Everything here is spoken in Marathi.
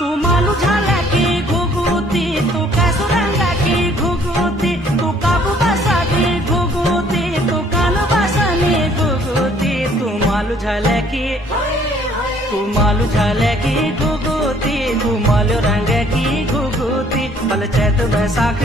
तू मालू झाला की घुगुती, तू कासू रंगा की घुगुती, तू काबू बसानी घुगुती, तू कान बसानी घुगुती, तू मालू झाला की, तू मालू झाला की घुगुती, तू मालू रंग की घुगुती, पल चैत बैसाख